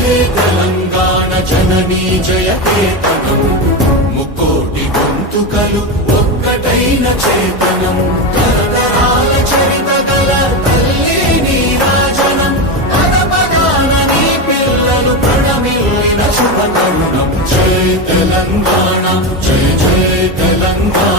హే తెలంగాణ జననీ జయకేతనం ముక్కోటి గొంతుకలు ఒక్కటైన చేతనం తరతరాల చరిత గల తల్లి నీరాజనం పద పదాన నీ పిల్లలు పడమిల్లిన శుభ తరుణం జయ తెలంగాణ జయ జయ తెలంగాణ